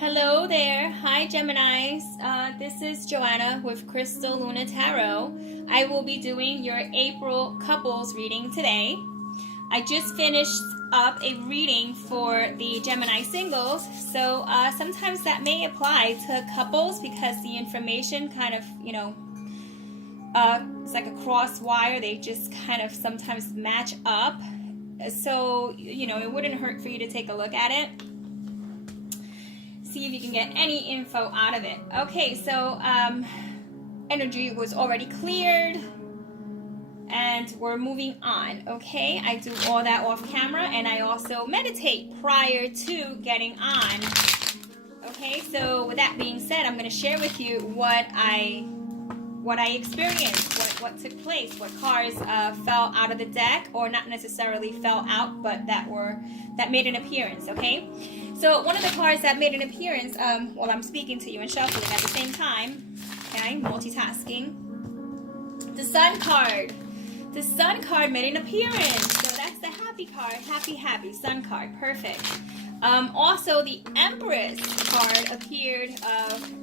Hello there. Hi, Geminis. This is Joanna with Crystal Luna Tarot. I will be doing your April couples reading today. I just finished up a reading for the Gemini singles, so sometimes that may apply to couples because the information kind of, it's like a cross wire. They just kind of sometimes match up. So, it wouldn't hurt for you to take a look at it. See if you can get any info out of it. Okay, so energy was already cleared and we're moving on. Okay, I do all that off camera and I also meditate prior to getting on. Okay, so with that being said, I'm going to share with you what I experienced, what took place, what cards fell out of the deck, or not necessarily fell out, but that made an appearance. Okay, so one of the cards that made an appearance while I'm speaking to you and shuffling at the same time, okay, multitasking, the Sun card. The Sun card made an appearance, so that's the happy card, happy Sun card, perfect. Also, the Empress card appeared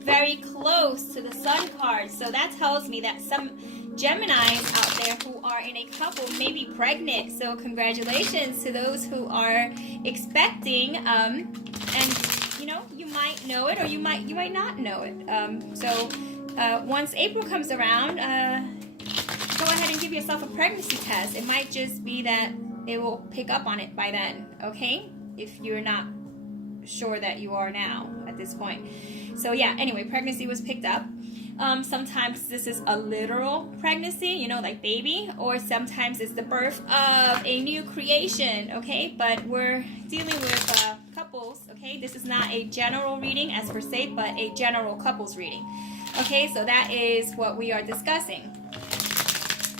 very close to the Sun card, so that tells me that some Geminis out there who are in a couple may be pregnant. So congratulations to those who are expecting, and you might know it or you might not know it. So once April comes around, go ahead and give yourself a pregnancy test. It might just be that it will pick up on it by then, okay? If you're not sure that you are now at this point. So yeah, anyway, pregnancy was picked up. Sometimes this is a literal pregnancy, like baby, or sometimes it's the birth of a new creation, okay? But we're dealing with couples, okay? This is not a general reading as per se, but a general couples reading. Okay, so that is what we are discussing.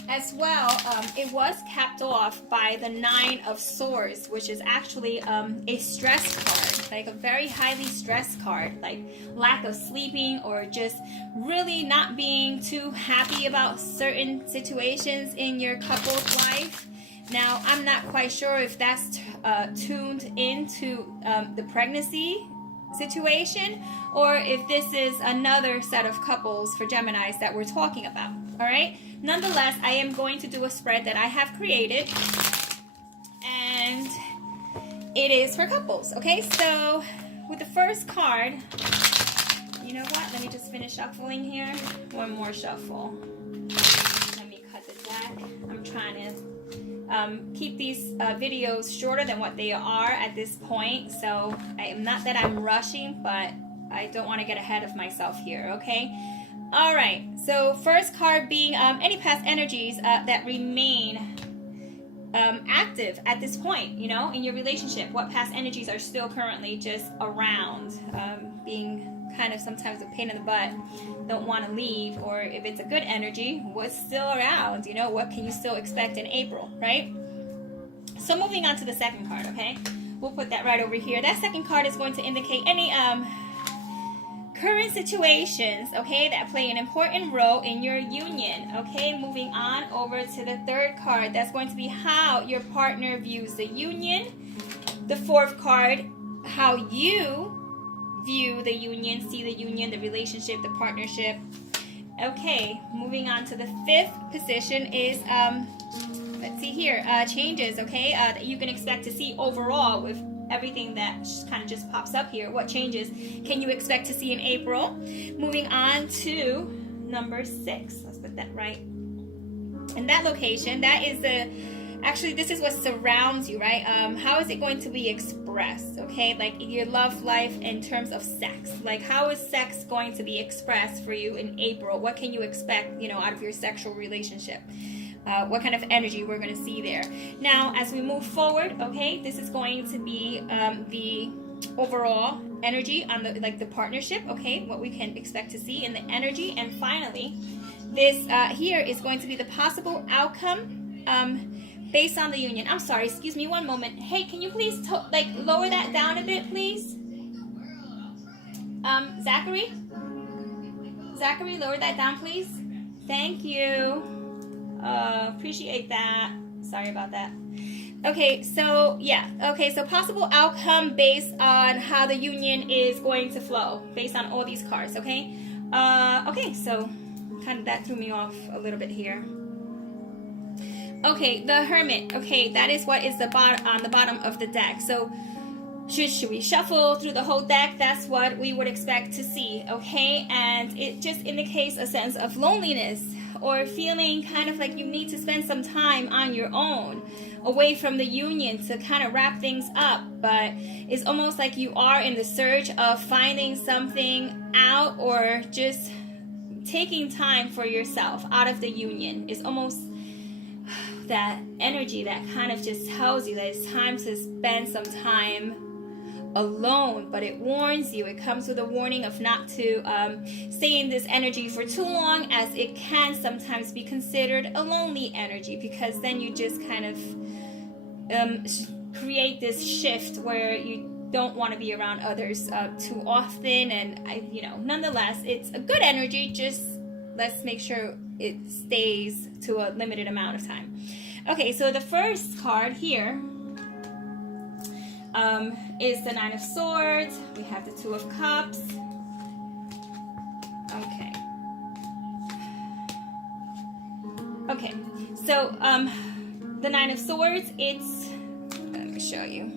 As well, it was capped off by the Nine of Swords, which is actually a stress card, like a very highly stressed card, like lack of sleeping or just really not being too happy about certain situations in your couple's life. Now, I'm not quite sure if that's tuned into the pregnancy situation or if this is another set of couples for Geminis that we're talking about. All right. Nonetheless, I am going to do a spread that I have created, and it is for couples. Okay, so with the first card, you know what? Let me just finish shuffling here. One more shuffle. Let me cut the deck. I'm trying to keep these videos shorter than what they are at this point. So not that I'm rushing, but I don't want to get ahead of myself here. Okay. All right, so first card being any past energies that remain active at this point, in your relationship. What past energies are still currently just around, being kind of sometimes a pain in the butt, don't want to leave, or if it's a good energy, what's still around, what can you still expect in April, right? So moving on to the second card, okay? We'll put that right over here. That second card is going to indicate any current situations, okay, that play an important role in your union. Okay, moving on over to the third card. That's going to be how your partner views the union. The fourth card, how you view the union, see the union, the relationship, the partnership. Okay, moving on to the fifth position is, let's see here, changes, okay, that you can expect to see overall with everything that kind of just pops up here. What changes can you expect to see in April? Moving on to number 6. Let's put that right in that location. That is actually this is what surrounds you, right? How is it going to be expressed? Okay, like your love life in terms of sex. Like how is sex going to be expressed for you in April? What can you expect, out of your sexual relationship? What kind of energy we're going to see there. Now, as we move forward, okay, this is going to be the overall energy on the partnership, okay, what we can expect to see in the energy. And finally, this here is going to be the possible outcome based on the union. I'm sorry, excuse me one moment. Hey, can you please lower that down a bit, please? Zachary, lower that down, please. Thank you. Appreciate that. Sorry about that. Okay, so yeah. Okay, so possible outcome based on how the union is going to flow, based on all these cards. Okay. Okay, so kind of that threw me off a little bit here. Okay, the Hermit. Okay, that is what is the bottom on the bottom of the deck. So should we shuffle through the whole deck? That's what we would expect to see. Okay, and it just indicates a sense of loneliness or feeling kind of like you need to spend some time on your own, away from the union, to kind of wrap things up. But it's almost like you are in the search of finding something out, or just taking time for yourself out of the union. It's almost that energy that kind of just tells you that it's time to spend some time alone. But it warns you, it comes with a warning of not to stay in this energy for too long, as it can sometimes be considered a lonely energy, because then you just kind of create this shift where you don't want to be around others too often. And nonetheless, it's a good energy, just let's make sure it stays to a limited amount of time. Okay, so the first card here is the Nine of Swords. We have the Two of Cups. Okay, so the Nine of Swords, it's, let me show you.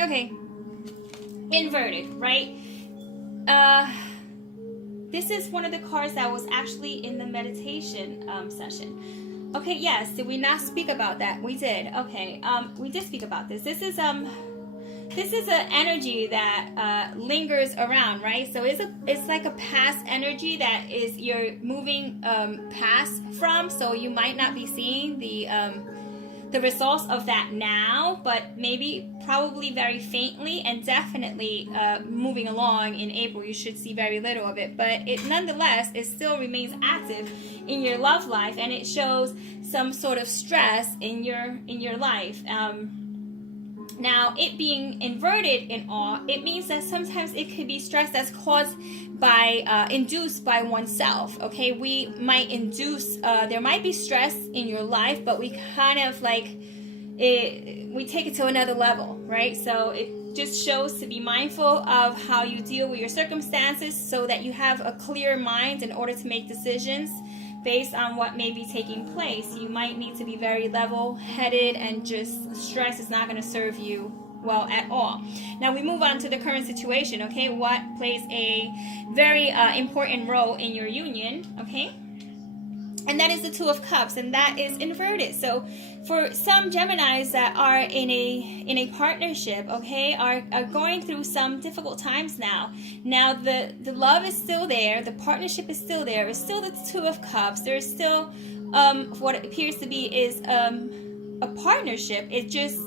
Okay, inverted, right? This is one of the cards that was actually in the meditation session. Okay, yes, did we not speak about that? We did. Okay, we did speak about this. This is an energy that lingers around, right? So it's like a past energy that is you're moving past from. So you might not be seeing the results of that now, but maybe probably very faintly, and definitely moving along in April you should see very little of it, but it nonetheless, it still remains active in your love life, and it shows some sort of stress in your life. Now, it being inverted in awe, it means that sometimes it could be stress that's caused by, induced by oneself, okay? We might induce, there might be stress in your life, but we kind of like, we take it to another level, right? So it just shows to be mindful of how you deal with your circumstances, so that you have a clear mind in order to make decisions based on what may be taking place. You might need to be very level-headed, and just stress is not going to serve you well at all. Now we move on to the current situation, okay? What plays a very important role in your union, okay? And that is the Two of Cups, and that is inverted. So for some Geminis that are in a partnership, okay, are going through some difficult times now. Now the love is still there, the partnership is still there, it's still the Two of Cups. There's still what appears to be is a partnership. It just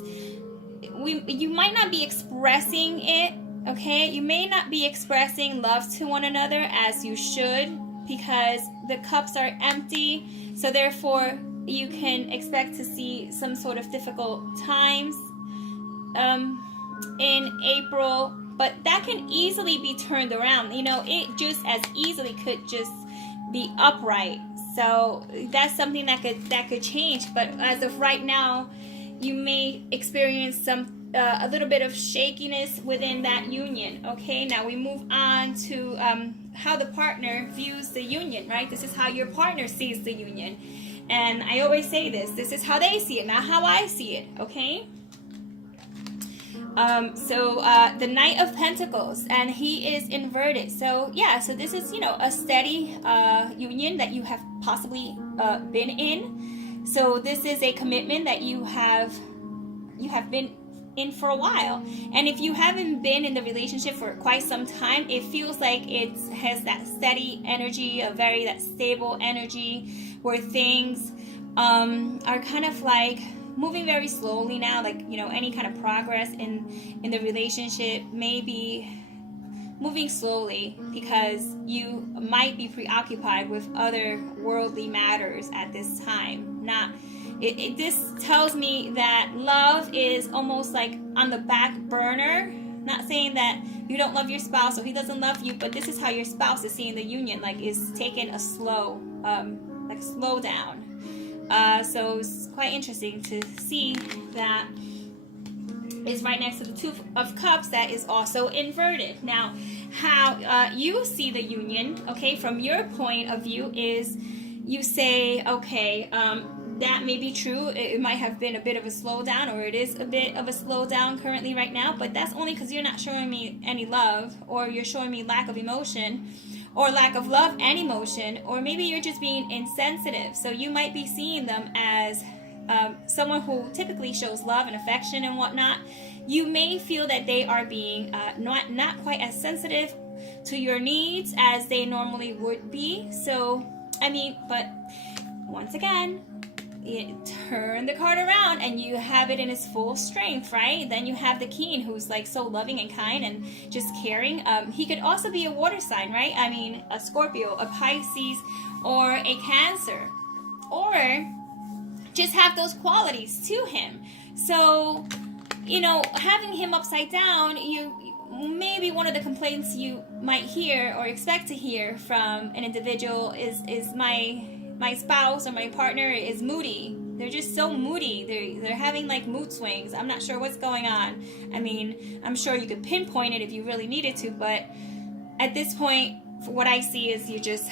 you might not be expressing it, okay? You may not be expressing love to one another as you should, because the cups are empty. So therefore you can expect to see some sort of difficult times in April, but that can easily be turned around. It just as easily could just be upright. So that's something that could change. But as of right now, you may experience a little bit of shakiness within that union. Okay, now we move on to how the partner views the union, right? This is how your partner sees the union. And I always say this is how they see it, not how I see it, okay? So the Knight of Pentacles, and he is inverted. So yeah, so this is, a steady union that you have possibly been in. So this is a commitment that you have been in for a while. And if you haven't been in the relationship for quite some time, it feels like it has that steady energy, that stable energy, where things are kind of like moving very slowly now. Like, any kind of progress in the relationship may be moving slowly, because you might be preoccupied with other worldly matters at this time. This tells me that love is almost like on the back burner. Not saying that you don't love your spouse or he doesn't love you, but this is how your spouse is seeing the union, like is taking a slow like slow down. So it's quite interesting to see that is right next to the Two of Cups that is also inverted. Now, how you see the union, okay, from your point of view is you say, okay, that may be true. It might have been a bit of a slowdown, or it is a bit of a slowdown currently right now, but that's only because you're not showing me any love, or you're showing me lack of emotion, or lack of love and emotion, or maybe you're just being insensitive. So you might be seeing them as someone who typically shows love and affection and whatnot. You may feel that they are being not quite as sensitive to your needs as they normally would be. So, I mean, but once again, you turn the card around and you have it in its full strength, right? Then you have the King, who's like so loving and kind and just caring. He could also be a water sign, right? I mean, a Scorpio, a Pisces, or a Cancer, or just have those qualities to him. So, you know, having him upside down, maybe one of the complaints you might hear or expect to hear from an individual is my spouse or my partner is moody. They're just so moody. They're having like mood swings. I'm not sure what's going on. I mean, I'm sure you could pinpoint it if you really needed to, but at this point, what I see is you just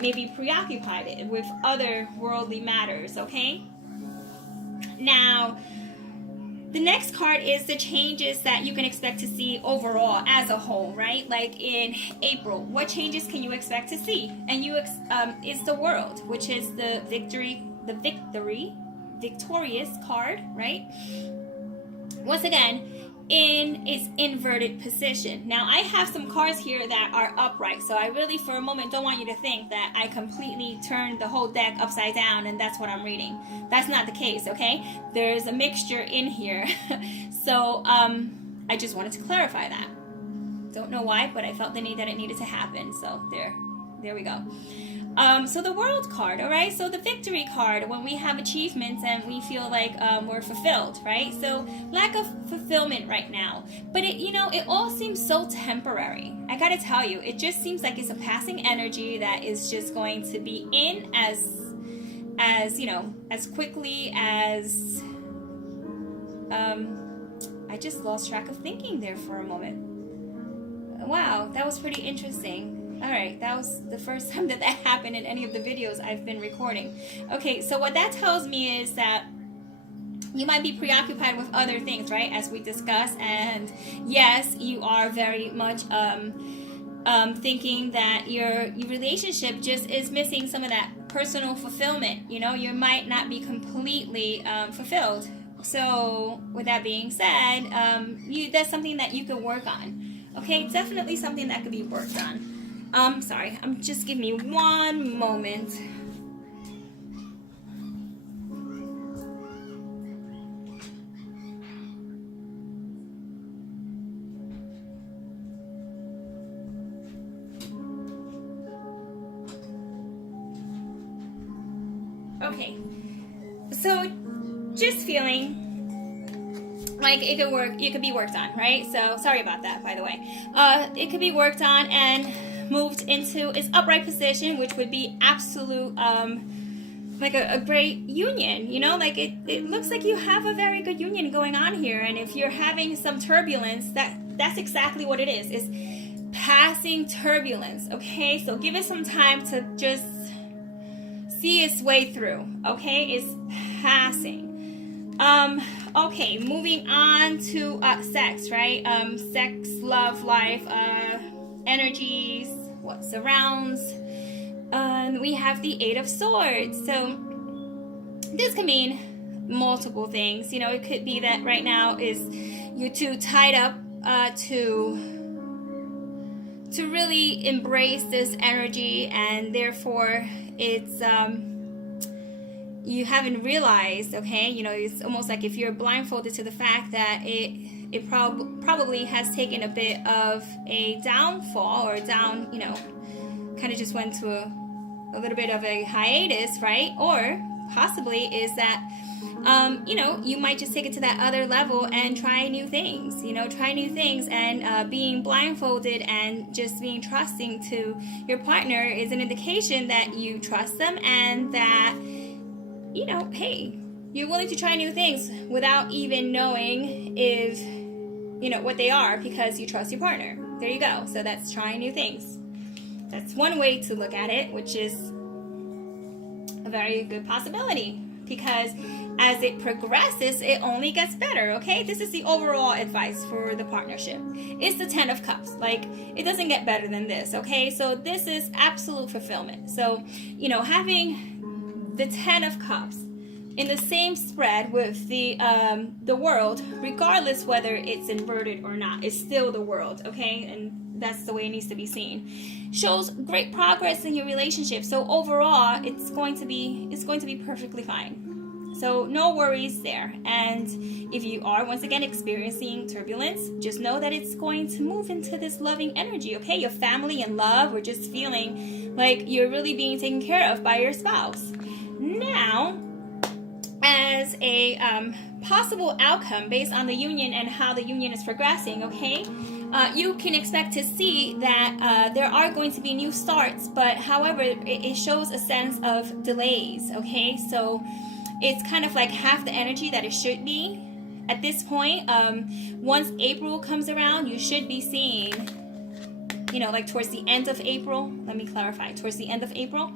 maybe preoccupied with other worldly matters, okay? Now, the next card is the changes that you can expect to see overall as a whole, right? Like in April, what changes can you expect to see? And is the World, which is the victorious card, right? Once again, in its inverted position. Now, I have some cards here that are upright, so I really for a moment don't want you to think that I completely turned the whole deck upside down and that's what I'm reading. That's not the case, okay? There's a mixture in here. So I just wanted to clarify that. Don't know why, but I felt the need that it needed to happen. So there we go. So the World card, all right? So the Victory card, when we have achievements and we feel like we're fulfilled, right? So lack of fulfillment right now. But it all seems so temporary. I gotta tell you, it just seems like it's a passing energy that is just going to be in as quickly as I just lost track of thinking there for a moment. Wow, that was pretty interesting. Alright, that was the first time that happened in any of the videos I've been recording. Okay, so what that tells me is that you might be preoccupied with other things, right, as we discussed, and yes, you are very much thinking that your relationship just is missing some of that personal fulfillment. You might not be completely fulfilled. So with that being said, that's something that you could work on. Okay, definitely something that could be worked on. Sorry, just give me one moment. Okay, so just feeling like it could be worked on, right? So sorry about that, by the way. It could be worked on and moved into its upright position, which would be absolute like a great union. Like it looks like you have a very good union going on here. And if you're having some turbulence, that's exactly what it is. It's passing turbulence. Okay, so give it some time to just see its way through. Okay, it's passing. Okay, moving on to sex, right? Sex, love, life, energies, what surrounds. We have the Eight of Swords. So this can mean multiple things. It could be that right now is you're too tied up to really embrace this energy, and therefore it's you haven't realized, okay? It's almost like if you're blindfolded to the fact that it probably has taken a bit of a downfall, or down, kind of just went to a little bit of a hiatus, right? Or possibly is that you might just take it to that other level and try new things, and being blindfolded and just being trusting to your partner is an indication that you trust them and that, hey, you're willing to try new things without even knowing if, what they are, because you trust your partner. There you go. So that's trying new things. That's one way to look at it, which is a very good possibility, because as it progresses, it only gets better, okay? This is the overall advice for the partnership. It's the 10 of Cups. Like, it doesn't get better than this, okay? So this is absolute fulfillment. So, having the 10 of Cups in the same spread with the world, regardless whether it's inverted or not, it's still the world, okay? And that's the way it needs to be seen. Shows great progress in your relationship. So overall, it's going to be perfectly fine. So no worries there. And if you are once again experiencing turbulence, just know that it's going to move into this loving energy, okay? Your family and love, or just feeling like you're really being taken care of by your spouse. Now, as a possible outcome based on the union and how the union is progressing, okay, you can expect to see that there are going to be new starts, but however, it shows a sense of delays, okay? So it's kind of like half the energy that it should be at this point. Once April comes around, you should be seeing, like towards the end of April, let me clarify, towards the end of April,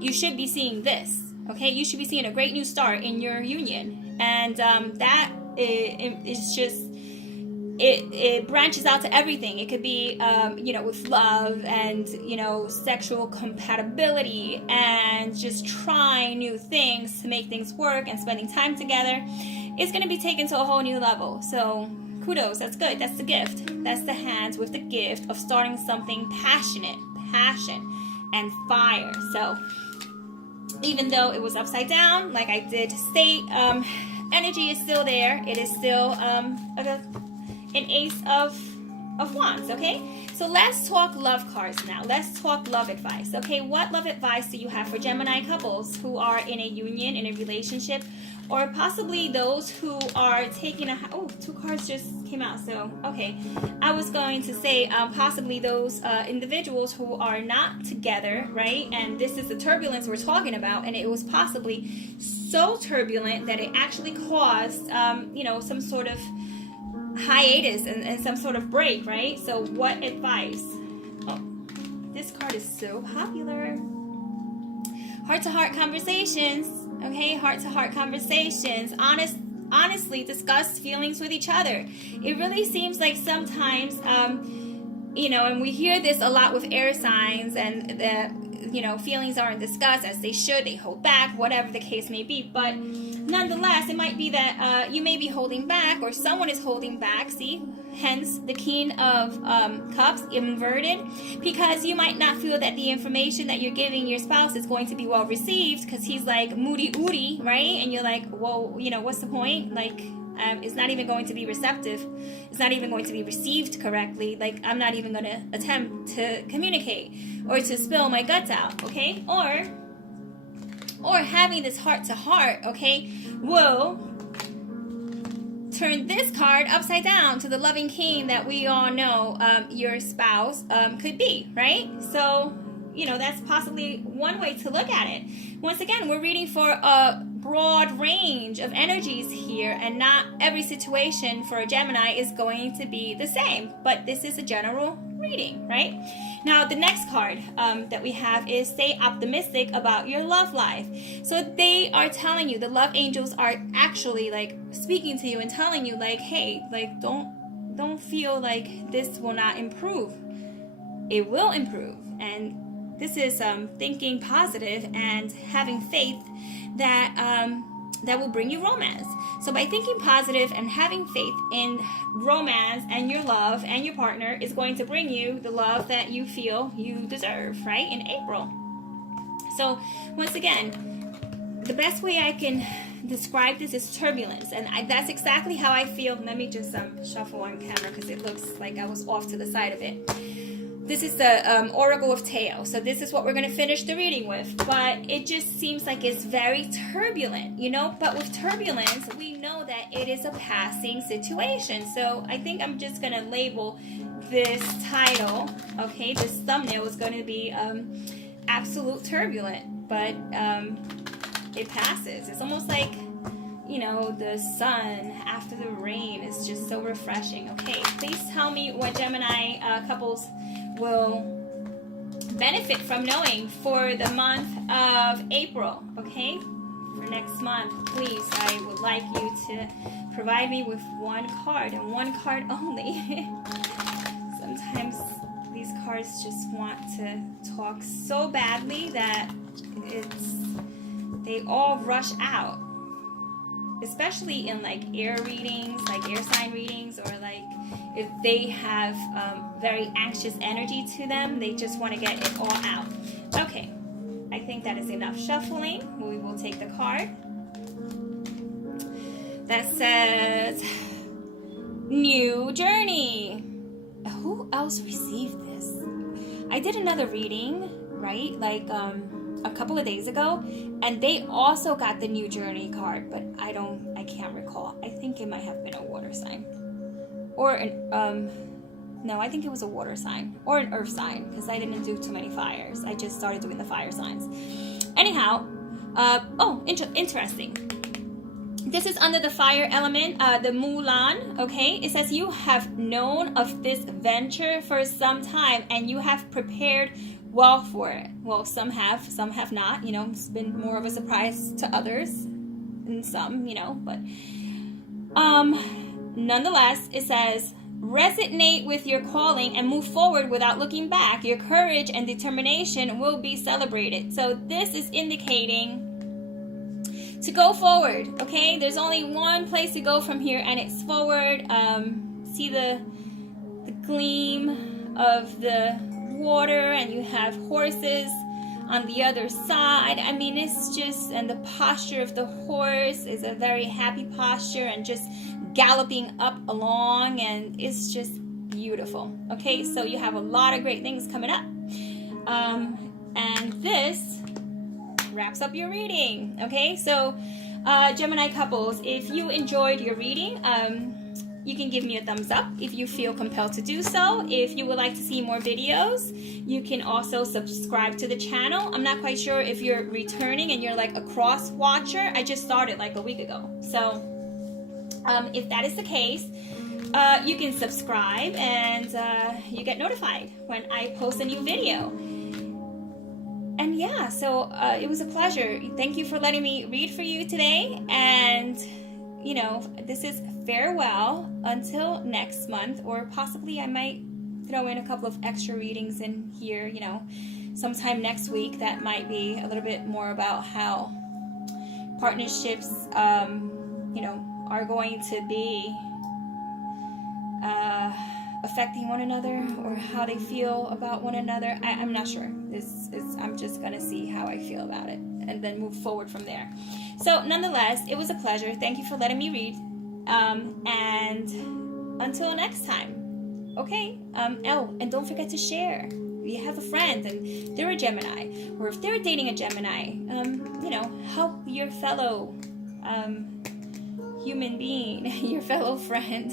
you should be seeing this. Okay, you should be seeing a great new start in your union, and that is just, it branches out to everything. It could be, with love and, sexual compatibility and just trying new things to make things work and spending time together. It's going to be taken to a whole new level. So kudos, that's good. That's the gift. That's the hands with the gift of starting something passionate, passion and fire. So even though it was upside down, like I did state, energy is still there. It is still an ace of wands, okay? So let's talk love cards now. Let's talk love advice, okay? What love advice do you have for Gemini couples who are in a union, in a relationship, or possibly those who are taking two cards just came out, so okay. I was going to say possibly those individuals who are not together, right? And this is the turbulence we're talking about, and it was possibly so turbulent that it actually caused some sort of hiatus and some sort of break, right? So what advice? Oh, this card is so popular. Heart-to-heart conversations, okay? Heart-to-heart conversations. Honestly discuss feelings with each other. It really seems like sometimes, and we hear this a lot with air signs, and feelings aren't discussed as they should. They hold back, whatever the case may be. But nonetheless, it might be that you may be holding back, or someone is holding back. See, hence the King of Cups inverted, because you might not feel that the information that you're giving your spouse is going to be well received, because he's like moody oody, right? And you're like, well, what's the point? Like, it's not even going to be receptive. It's not even going to be received correctly. Like, I'm not even going to attempt to communicate or to spill my guts out, okay? Or having this heart-to-heart, okay, will turn this card upside down to the loving king that we all know your spouse could be, right? So, that's possibly one way to look at it. Once again, we're reading for a broad range of energies here, and not every situation for a Gemini is going to be the same, but this is a general reading, right? Now, the next card that we have is stay optimistic about your love life. So they are telling you, the love angels are actually like speaking to you and telling you like, hey, like don't feel like this will not improve. It will improve. And this is thinking positive and having faith that that will bring you romance. So by thinking positive and having faith in romance and your love and your partner is going to bring you the love that you feel you deserve, right, in April. So once again, the best way I can describe this is turbulence, and that's exactly how I feel. Let me just shuffle on camera because it looks like I was off to the side of it. this is the Oracle of Tails. So this is what we're going to finish the reading with. But it just seems like it's very turbulent, you know. But with turbulence, we know that it is a passing situation. So I think I'm just going to label this title, okay, this thumbnail is going to be absolute turbulent. But it passes. It's almost like, you know, the sun after the rain is just so refreshing. Okay, please tell me what Gemini couples will benefit from knowing for the month of April. Okay, for next month, please, I would like you to provide me with one card and one card only. Sometimes these cards just want to talk so badly that they all rush out. Especially in like air readings, like air sign readings, or like if they have very anxious energy to them, they just want to get it all out. Okay, I think that is enough shuffling. We will take the card that says New Journey. Who else received this? I did another reading, right? Like a couple of days ago, and they also got the New Journey card, but I can't recall. I think it might have been a water sign, or an no, I think it was a water sign or an earth sign, because I didn't do too many fires. I just started doing the fire signs. Anyhow, interesting. This is under the fire element, the Mulan. Okay, it says you have known of this venture for some time, and you have prepared well for it. Well, some have not. You know, it's been more of a surprise to others, and some, you know, but nonetheless, it says resonate with your calling and move forward without looking back. Your courage and determination will be celebrated. So this is indicating to go forward. Okay, there's only one place to go from here, and it's forward. See the gleam of the water, and you have horses on the other side. I mean, it's just, and the posture of the horse is a very happy posture and just galloping up along, and it's just beautiful. Okay, so you have a lot of great things coming up, and this wraps up your reading. Okay, so Gemini couples, if you enjoyed your reading, you can give me a thumbs up if you feel compelled to do so. If you would like to see more videos, you can also subscribe to the channel. I'm not quite sure if you're returning and you're like a cross watcher. I just started like a week ago. So if that is the case, you can subscribe, and you get notified when I post a new video. And yeah, so it was a pleasure. Thank you for letting me read for you today. And you know, this is farewell until next month, or possibly I might throw in a couple of extra readings in here, you know, sometime next week. That might be a little bit more about how partnerships, you know, are going to be affecting one another, or how they feel about one another. I'm not sure. I'm just gonna see how I feel about it, and then move forward from there. So nonetheless, it was a pleasure. Thank you for letting me read, and until next time. Okay, oh, and don't forget to share. If you have a friend and they're a Gemini, or if they're dating a Gemini, you know, help your fellow human being, your fellow friend.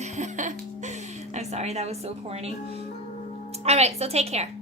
I'm sorry, that was so corny. All right, so take care.